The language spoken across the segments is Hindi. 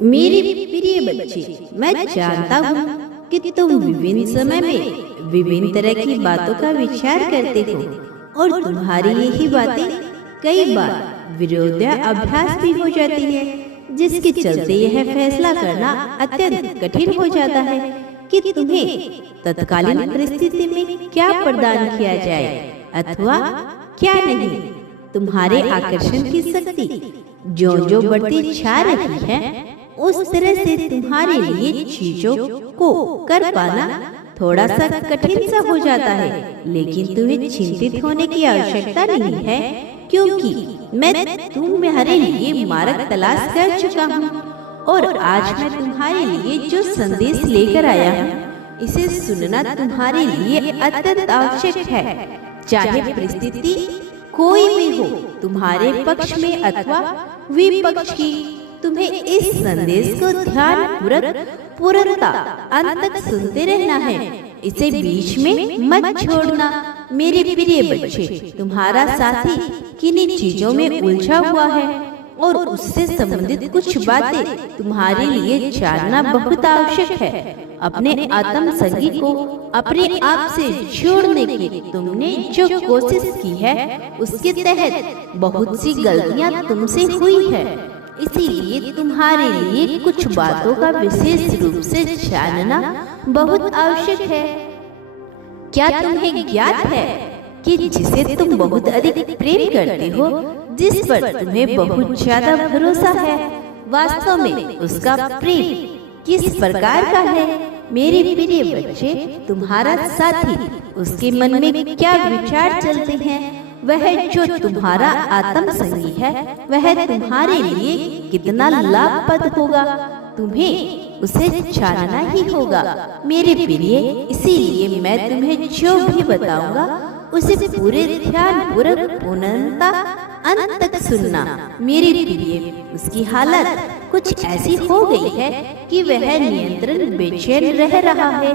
मेरे प्रिय बच्चे, मैं जानता हूँ कि तुम विभिन्न समय में विभिन्न तरह की बातों का विचार करते हो और तुम्हारी यही बातें कई बार विरोधाभास भी हो जाती है, जिसके चलते यह फैसला करना अत्यंत कठिन हो जाता है कि तुम्हें तत्कालीन परिस्थिति में क्या प्रदान किया जाए अथवा क्या नहीं। तुम्हारे आकर्षण की शक्ति जो जो बढ़ती जा रही है, उस तरह से तुम्हारे लिए चीजों को कर पाना थोड़ा सा कठिन सा हो जाता है। लेकिन तुम्हें चिंतित होने की आवश्यकता नहीं है, क्योंकि मैं तुम्हारे लिए मार्ग तलाश कर चुका हूँ और आज मैं तुम्हारे लिए जो संदेश लेकर आया हूँ, इसे सुनना तुम्हारे लिए अत्यंत आवश्यक है। चाहे परिस्थिति कोई भी हो, तुम्हारे पक्ष में अथवा विपक्ष की, तुम्हें इस संदेश को ध्यान पूर्णता अंत तक सुनते रहना है। इसे बीच में मत छोड़ना। मेरे प्रिय बच्चे, तुम्हारा साथी किन्हीं चीजों में उलझा हुआ है और उससे संबंधित कुछ बातें तुम्हारे लिए जानना बहुत आवश्यक है। अपने आत्म संगी को अपने आप से जोड़ने की तुमने जो कोशिश की है, उसके तहत बहुत सी गलतियां तुमसे हुई है। इसीलिए तुम्हारे लिए कुछ बातों का विशेष रूप से जानना बहुत आवश्यक है। क्या तुम्हें ज्ञात है कि जिसे तुम बहुत अधिक प्रेम करते हो, जिस पर तुम्हें बहुत ज्यादा भरोसा है, वास्तव में उसका प्रेम किस प्रकार का है? मेरे प्रिय बच्चे, तुम्हारा साथी, उसके मन में क्या विचार चलते हैं, वह जो तुम्हारा आत्म संगी है, वह तुम्हारे लिए कितना लाभप्रद होगा, तुम्हें उसे जानना ही होगा। मेरे प्रिय, इसीलिए मैं तुम्हें जो भी बताऊंगा उसे पूरे ध्यान पूर्वक पूर्णता अंत तक सुनना। मेरे प्रिय, उसकी हालत कुछ ऐसी हो गई है कि वह नियंत्रण बेचैन रह रहा है।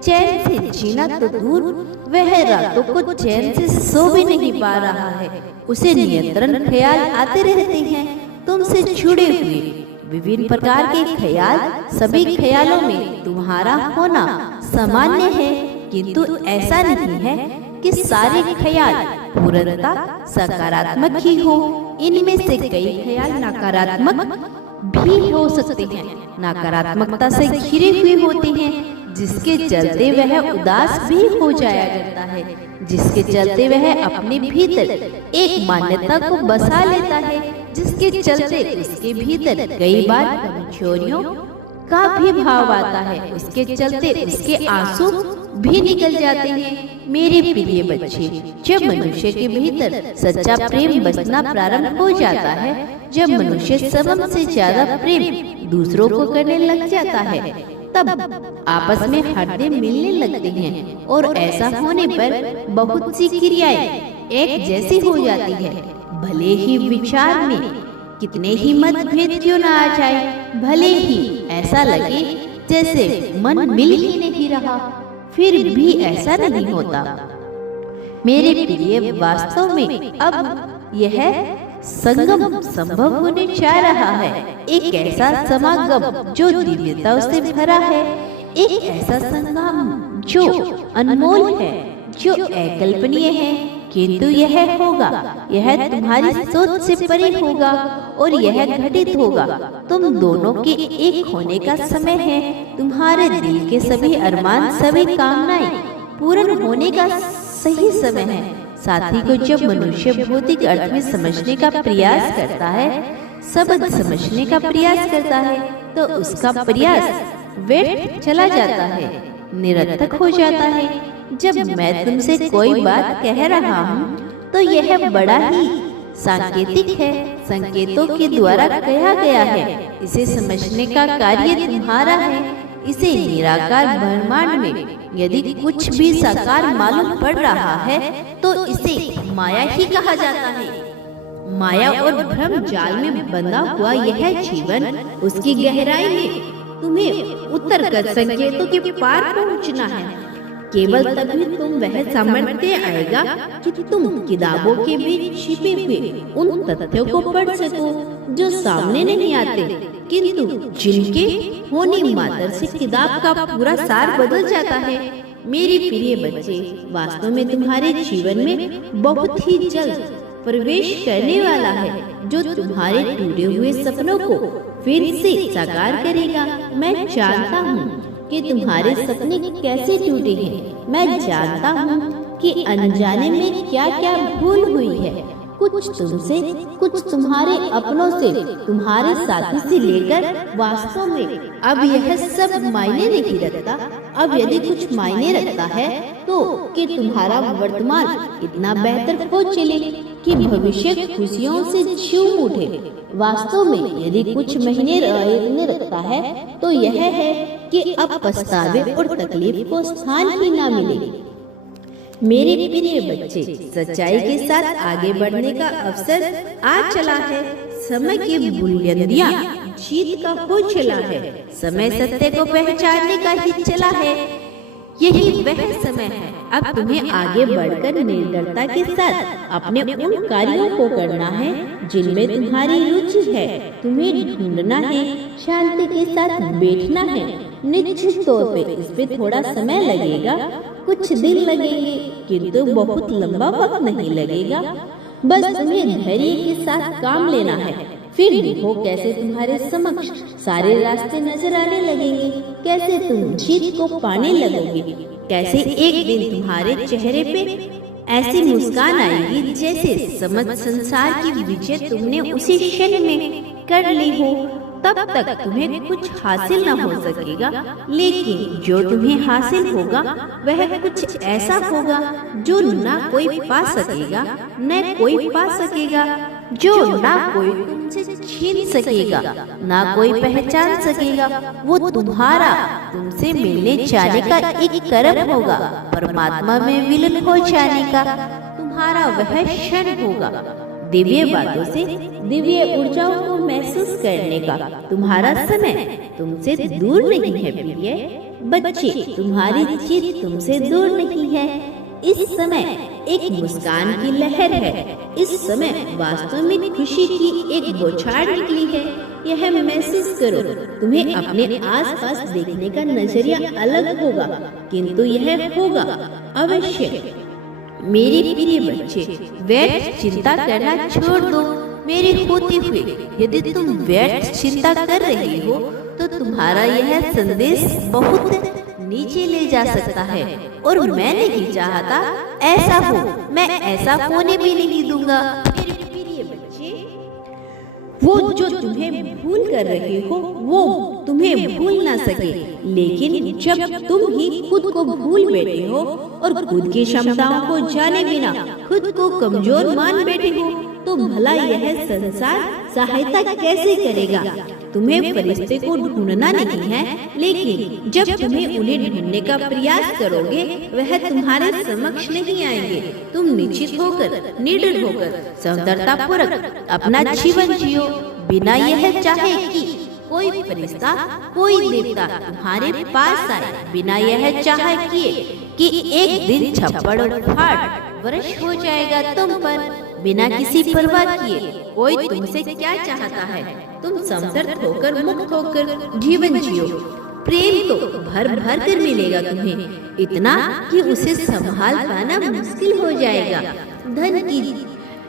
चैन से जीना तो दूर, वह रातों को चैन से सो भी नहीं पा रहा है। उसे नियंत्रण ख्याल आते रहते हैं, तुमसे जुड़े हुए विभिन्न प्रकार के ख्याल। सभी ख्यालों में तुम्हारा होना सामान्य है, किंतु ऐसा नहीं है कि सारे ख्याल पूर्णतः सकारात्मक ही हो। इनमें से कई ख्याल नकारात्मक भी हो सकते हैं, नकारात्मकता से घिरे हुए होते हैं, जिसके चलते वह उदास भी हो जाया करता है, जिसके चलते वह अपने भीतर एक मान्यता को बसा लेता है, जिसके चलते उसके भीतर कई बार कमजोरियों का भी भाव आता है, उसके चलते उसके आंसू भी निकल जाते हैं। मेरे प्रिय बच्चे, जब मनुष्य के भीतर सच्चा प्रेम बसना प्रारंभ हो जाता है, जब मनुष्य सबसे से ज्यादा प्रेम दूसरों को करने लग जाता है, तब आपस में हृदय मिलने लगते हैं और ऐसा होने पर बहुत सी क्रियाएं एक जैसी हो जाती है। भले ही विचार में कितने ही मतभेद क्यों न आ जाए, भले ही ऐसा लगे जैसे मन मिल ही नहीं रहा, फिर भी ऐसा नहीं होता। मेरे प्रिय, वास्तव में अब यह संगम संभव होने जा रहा है। एक ऐसा समागम जो दिव्यता से भरा है, एक ऐसा संगम जो अनमोल है, जो अकल्पनीय है, किंतु यह होगा, यह तुम्हारी सोच से परे होगा और यह घटित होगा। तुम दोनों के एक होने का समय है। तुम्हारे दिल के सभी अरमान, सभी कामनाएं पूर्ण होने का सही समय है। साथी को जब मनुष्य भौतिक अर्थ में समझने का प्रयास करता है, शब्द समझने का प्रयास करता है, तो उसका प्रयास व्यर्थ चला जाता है, निरर्थक हो जाता है। जब मैं तुमसे कोई बात कह रहा हूँ, तो यह बड़ा ही सांकेतिक है, संकेतों के द्वारा कहा गया है। इसे समझने का कार्य तुम्हारा है। इसे निराकार ब्रह्मांड में यदि कुछ भी साकार मालूम पड़ रहा है, तो इसे माया ही कहा जाता है। माया और भ्रम जाल में बंधा हुआ यह जीवन, उसकी गहराई में तुम्हें उत्तर कर संकेतों के पार पहुंचना है। केवल तभी तुम वह सामर्थ्य आएगा कि तुम किताबों के बीच छिपे हुए उन तथ्यों को पढ़ सको जो सामने नहीं आते। किंतु जिनके होने मात्र से किताब का पूरा सार बदल जाता है। मेरे प्रिय बच्चे, वास्तव में तुम्हारे जीवन में बहुत ही जल्द प्रवेश करने वाला है, जो तुम्हारे टूटे हुए सपनों को फिर से साकार करेगा। मैं जानता हूँ कि तुम्हारे सपने कैसे टूटे हैं। मैं जानता हूँ कि अनजाने में क्या क्या भूल हुई है। कुछ तुमसे, कुछ तुम्हारे अपनों से, तुम्हारे साथी से लेकर वास्तव में अब यह सब मायने नहीं रखता। अब यदि कुछ मायने रखता है तो कि तुम्हारा वर्तमान इतना बेहतर हो चले कि भविष्य खुशियों से झूम उठे। वास्तव में यदि कुछ महीने रखता है तो यह है कि अब पछतावे और तकलीफ को स्थान ही ना मिले। मेरे प्रिय बच्चे, सच्चाई के साथ आगे बढ़ने का अवसर आ चला है। समय की बुलंदियां जीत का हो चला है। समय सत्य को पहचानने का ही चला है। यही वह समय है। अब तुम्हें आगे बढ़कर निर्दयता के साथ अपने उन कार्यों को करना है जिनमें तुम्हारी रुचि है। तुम्हें ढूंढना है, शांति के साथ बैठना है। निश्चित तौर पे इस पे थोड़ा समय लगेगा, कुछ दिन लगेंगे, किंतु बहुत लंबा वक्त नहीं लगेगा। बस तुम्हें धैर्य के साथ काम लेना है। फिर देखो कैसे तुम्हारे समक्ष सारे रास्ते नजर आने लगेंगे, कैसे तुम जीत को पाने लगोगे, कैसे एक दिन तुम्हारे चेहरे पे ऐसी मुस्कान आएगी जैसे समस्त संसार की विजय तुमने उसी क्षण में कर ली हो। तब तक तुम्हें कुछ हासिल न हो सकेगा, लेकिन जो तुम्हें हासिल होगा वह कुछ ऐसा होगा जो ना कोई पा सकेगा, न कोई पा सकेगा, जो ना कोई तुमसे छीन सकेगा, ना कोई पहचान सकेगा। वो तुम्हारा तुमसे मिलने जाने का एक कर्म होगा, परमात्मा में विलीन हो जाने का तुम्हारा वह क्षण होगा। दिव्य बातों से, दिव्य ऊर्जाओं को महसूस करने का तुम्हारा समय तुमसे दूर नहीं है प्रिय बच्चे। तुम्हारी जीत तुमसे दूर नहीं है। इस समय एक मुस्कान की लहर है। इस समय वास्तव में खुशी की एक बौछार निकली है। यह महसूस करो। तुम्हें अपने आसपास देखने का नजरिया अलग होगा, किंतु यह होगा अवश्य। मेरे प्रिय बच्चे, व्यर्थ चिंता करना छोड़ दो। मेरे होते हुए यदि तुम व्यर्थ चिंता कर रही हो तो तुम्हारा यह संदेश बहुत नीचे ले जा सकता है, और मैं नहीं चाहता ऐसा हो। मैं ऐसा होने भी नहीं दूंगा। मेरे प्रिय बच्चे, वो जो तुम्हें भूल कर रहे हो वो तुम्हें भूल ना सके, लेकिन जब तुम ही खुद को भूल बैठे हो और खुद की क्षमताओं को जाने बिना खुद को कमजोर मान बैठे हो तो भला यह संसार सहायता कैसे करेगा। तुम्हें फरिश्ते को ढूंढना नहीं है, लेकिन जब तुम्हें उन्हें ढूंढने का प्रयास करोगे वह तुम्हारे समक्ष नहीं आएंगे। तुम निश्चित होकर, निडर होकर, सौंदर्यता पूर्वक अपना जीवन जियो, बिना यह चाहे कि कोई फरिश्ता, कोई देवता तुम्हारे पास आए, बिना यह चाहे किए कि एक दिन छप्पड़ और फाड़ वर्ष हो जाएगा तुम पर, बिना किसी परवाह किए कोई तुमसे क्या चाहता है। तुम संतर्क होकर, मुक्त होकर जीवन जियो। प्रेम तो भर भर कर मिलेगा तुम्हें, इतना कि उसे संभाल पाना मुश्किल हो जाएगा। धन की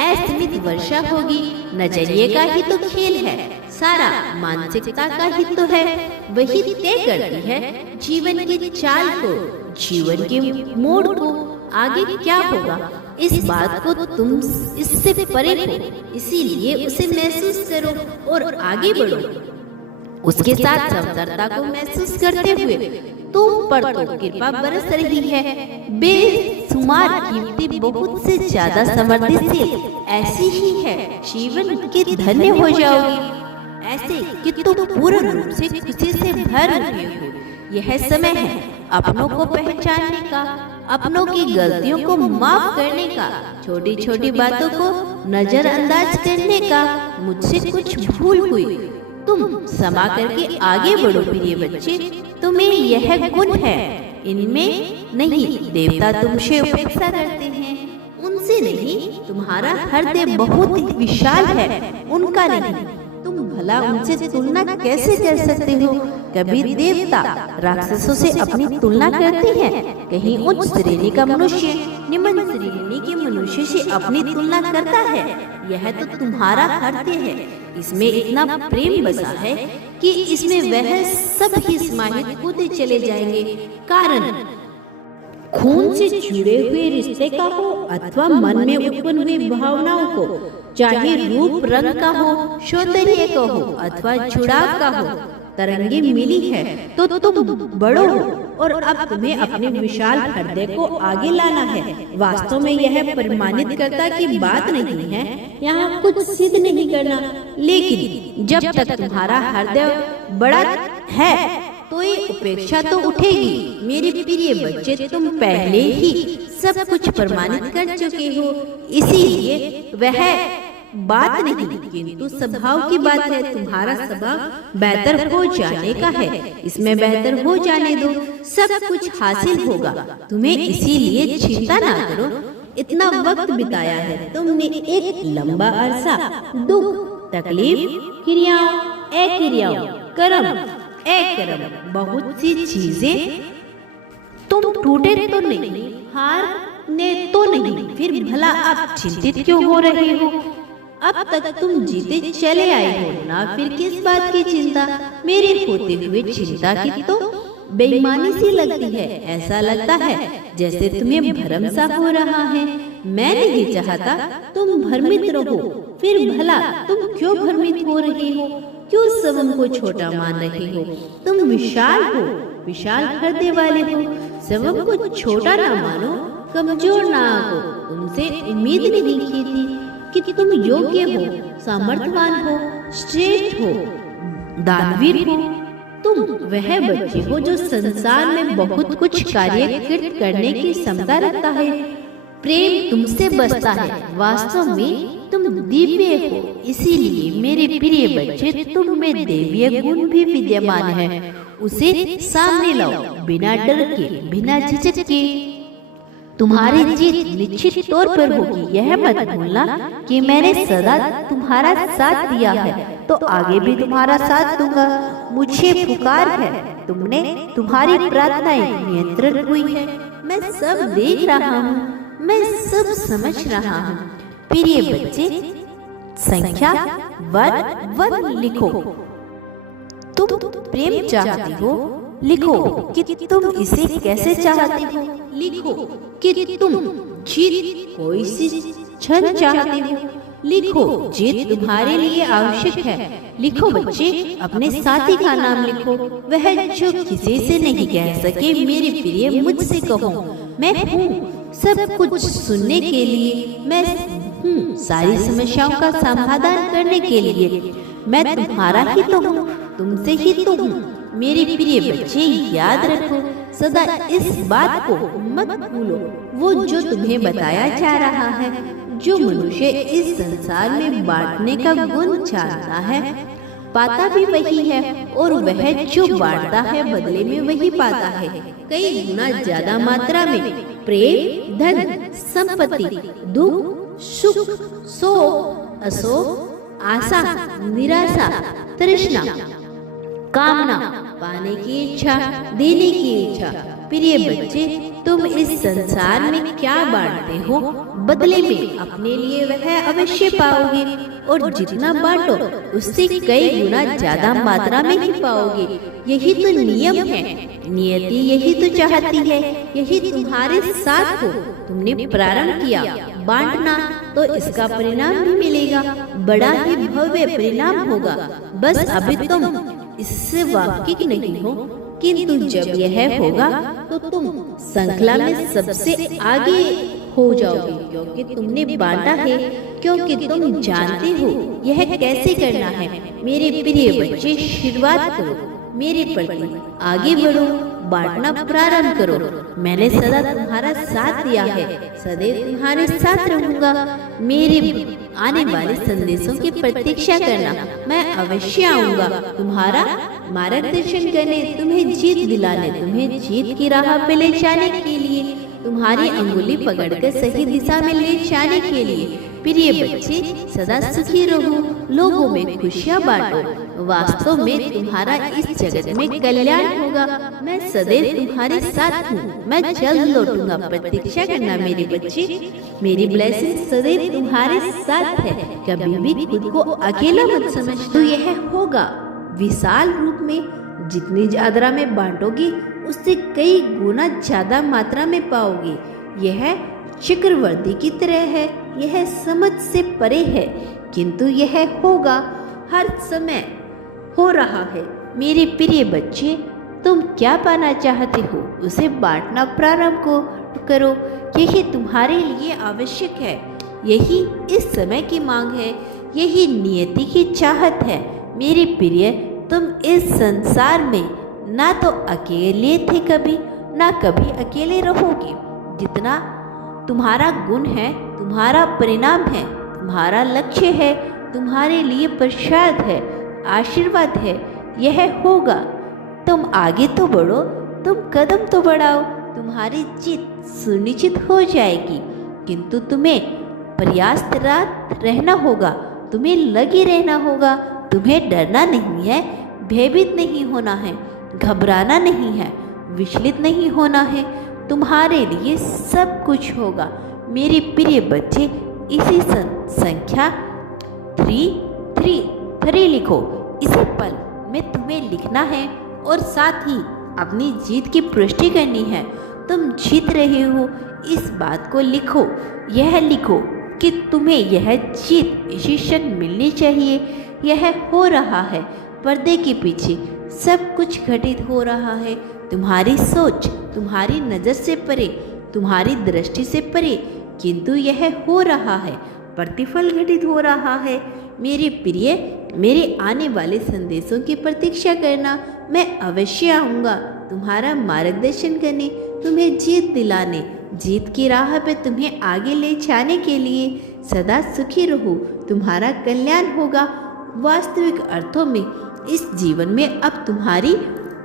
असीमित वर्षा होगी। नजरिए का ही तो खेल है, सारा मानसिकता का ही तो है। वही तय करती है जीवन की चाल को, जीवन के मोड़ को। आगे क्या होगा इस बात को तुम इससे परे हो, इसीलिए उसे महसूस करो और आगे बढ़ो। उसके साथ समदर्ता को महसूस करते हुए तुम पर तो कृपा बरस रही है। बेशुमार कीमती, बहुत से ज्यादा समृद्धिशील ऐसी ही है। जीवन के धन्य हो जाओगी, ऐसे कि तुम पूर्ण रूप से खुशी से भर उठे हो। यह समय है अपनों को पहचानने का, अपनों की गलतियों को माफ करने का, छोटी छोटी बातों को नजरअंदाज करने का। मुझसे कुछ भूल हुई, तुम क्षमा करके आगे बढ़ो प्रिय बच्चे। तुम्हें यह गुण है, इनमें नहीं। देवता तुमसे अपेक्षा करते हैं, उनसे नहीं। तुम्हारा हृदय बहुत विशाल है, उनका नहीं। तुम भला उनसे तुलना कैसे कर सकते हो? कभी देवता राक्षसों से अपनी तुलना करते हैं? कहीं उच्च श्रेणी का मनुष्य निम्न श्रेणी के मनुष्य से अपनी तुलना करता है? यह तो तुम्हारा हृदय है, इसमें इतना प्रेम बसा है कि इसमें वह सब ही समाहित होते चले जाएंगे। कारण खून से जुड़े हुए रिश्ते का हो अथवा मन में उत्पन्न हुई भावनाओं को, चाहे रूप रंग का हो, सौंदर्य का हो अथवा जुड़ाव का हो, तरंगे मिली है तो तुम बड़ो हो और अब तुम्हें अपने विशाल हृदय को आगे लाना है। वास्तव में यह प्रमाणित करता की बात नहीं है, यहाँ कुछ सिद्ध नहीं करना, लेकिन जब तक तुम्हारा हृदय बड़ा है तो ये उपेक्षा तो उठेगी। मेरे प्रिय बच्चे, तुम पहले ही सब कुछ प्रमाणित कर चुके हो, इसीलिए वह बात नहीं किंतु स्वभाव की बात है। तुम्हारा स्वभाव बेहतर हो जाने का है, इसमें बेहतर हो जाने दो, सब कुछ हासिल होगा तुम्हें, इसीलिए चिंता ना करो। इतना वक्त बिताया है तुमने, एक लंबा अरसा दुख तकलीफ, क्रियाओं अक्रियाओं, कर्म अकर्म, बहुत सी चीजें, तुम टूटे तो नहीं, हार ने तो नहीं, फिर भला आप चिंतित क्यों हो रहे हो? अब तक तुम जीते चले आए हो ना, फिर किस बात की चिंता? मेरे होते हुए चिंता की तो बेईमानी सी लगती है। ऐसा लगता है जैसे तुम्हें भ्रम सा हो रहा है। मैं नहीं चाहता तुम भ्रमित रहो, फिर भला तुम क्यों भ्रमित हो रहे हो? क्यों स्वयं को छोटा मान रहे हो? तुम विशाल हो, विशाल हृदय वाले हो, स्वयं को छोटा ना मानो, कमजोर ना हो। तुमसे उम्मीद नहीं की थी कि तुम योग्य हो, सामर्थ्यवान हो, श्रेष्ठ हो, दानवीर हो। तुम वह बच्चे हो जो संसार में बहुत कुछ कार्य कृत करने की क्षमता रखता है। प्रेम तुमसे बसता है, वास्तव में तुम दिव्य हो। इसीलिए मेरे प्रिय बच्चे, तुम में देवीय गुण भी विद्यमान है, उसे सामने लाओ, बिना डर के, बिना झिझक के। तुम्हारी जीत निश्चित तौर पर होगी। यह मत भूलना कि मैंने सदा तुम्हारा साथ दिया है, तो आगे भी तुम्हारा साथ दूंगा। मुझे पुकार है, तुमने तुम्हारी प्रार्थनाएं नियंत्रण हुई है। मैं सब देख रहा हूँ, मैं सब समझ रहा हूँ। प्रिय बच्चे, संख्या 1 लिखो। तुम प्रेम चाहती हो, लिखो कि तुम इसे कैसे चाहती हो। लिखो कि तुम जीत कोई सी क्षण चाहती हो। लिखो जीत तुम्हारे लिए आवश्यक है। लिखो बच्चे, अपने साथी का नाम लिखो, वह जो किसी से नहीं कह सके। मेरे प्रिय, मुझसे कहो, मैं हूँ सब कुछ सुनने के लिए, मैं हूँ सारी समस्याओं का समाधान करने के लिए। मैं तुम्हारा ही तो हूँ, तुमसे ही तो हूँ। मेरे प्रिय बच्चे, याद रखो, सदा इस बात को मत भूलो। वो जो तुम्हें बताया जा रहा है, जो मनुष्य इस संसार में बांटने का गुण जानता है, पाता भी वही है, और वह जो बांटता है बदले में वही पाता है, कई गुना ज्यादा मात्रा में। प्रेम, धन, संपत्ति, दुख, सुख, शोक, अशोक, आशा, निराशा, तृष्णा, कामना, पाने की इच्छा, देने की इच्छा। प्रिय बच्चे, तुम इस संसार में क्या बांटते हो, बदले में अपने लिए वह अवश्य पाओगे, और जितना बांटो उससे कई गुना ज्यादा मात्रा में ही पाओगे। यही तो नियम है, नियति यही तो चाहती है, यही तुम्हारे साथ हो। तुमने प्रारंभ किया बांटना, तो इसका परिणाम भी मिलेगा, बड़ा ही भव्य परिणाम होगा। बस अभी तुम इससे वाकिफ नहीं हो, किंतु जब यह होगा तो तुम श्रृंखला में सबसे आगे हो जाओगे, क्योंकि तुमने बांटा है, क्योंकि तुम जानते हो यह कैसे करना है। मेरे प्रिय बच्चे, शुरुआत करो, मेरे प्रति आगे बढ़ो, बांटना प्रारंभ करो। मैंने सदा तुम्हारा साथ दिया है, सदैव तुम्हारे साथ रहूंगा। मेरे आने वाले संदेशों की प्रतीक्षा करना, मैं अवश्य आऊंगा तुम्हारा मार्गदर्शन करने, तुम्हें जीत दिलाने, तुम्हें जीत की राह पे ले जाने के लिए, तुम्हारी अंगुली पकड़कर सही दिशा में ले जाने के लिए। प्रिय बच्चे, सदा सुखी रहो, लोगों में खुशियाँ बांटो। वास्तव में तुम्हारा इस जगत में कल्याण होगा। मैं सदैव तुम्हारे साथ हूँ। मैं जल्द लौटूंगा, प्रतीक्षा करना मेरे बच्चे। मेरी ब्लेसिंग सदैव तुम्हारे साथ है। कभी भी खुद को अकेला मत समझ। तो यह होगा विशाल रूप में। जितनी ज्यादा में बांटोगी उससे कई गुना ज्यादा मात्रा में पाओगे। यह चक्रवर्ती की तरह है। यह समझ से परे है, किंतु यह होगा, हर समय हो रहा है। मेरे प्रिय बच्चे, तुम क्या पाना चाहते हो उसे बांटना प्रारंभ करो। यही तुम्हारे लिए आवश्यक है। यही इस समय की मांग है। यही नियति की चाहत है। मेरे प्रिय, तुम इस संसार में ना तो अकेले थे कभी, ना कभी अकेले रहोगे। जितना तुम्हारा गुण है, तुम्हारा परिणाम है, तुम्हारा लक्ष्य है, तुम्हारे लिए प्रसाद है, आशीर्वाद है। यह होगा। तुम आगे तो बढ़ो, तुम कदम तो बढ़ाओ, तुम्हारी जीत सुनिश्चित हो जाएगी। किंतु तुम्हें प्रयासरत रहना होगा, तुम्हें लगे रहना होगा। तुम्हें डरना नहीं है, भयभीत नहीं होना है, घबराना नहीं है, विचलित नहीं होना है। तुम्हारे लिए सब कुछ होगा। मेरे प्रिय बच्चे, इसी संख्या 333 लिखो। इसी पल में तुम्हें लिखना है और साथ ही अपनी जीत की पुष्टि करनी है। तुम जीत रहे हो, इस बात को लिखो। यह लिखो कि तुम्हें यह जीत इसी क्षण मिलनी चाहिए। यह हो रहा है। पर्दे के पीछे सब कुछ घटित हो रहा है। तुम्हारी सोच तुम्हारी नज़र से परे, तुम्हारी दृष्टि से परे, किंतु यह हो रहा है। प्रतिफल घटित हो रहा है। मेरे प्रिय, मेरे आने वाले संदेशों की प्रतीक्षा करना। मैं अवश्य आऊँगा तुम्हारा मार्गदर्शन करने, तुम्हें जीत दिलाने, जीत की राह पे तुम्हें आगे ले जाने के लिए। सदा सुखी रहो, तुम्हारा कल्याण होगा। वास्तविक अर्थों में इस जीवन में अब तुम्हारी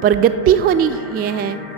प्रगति होनी है।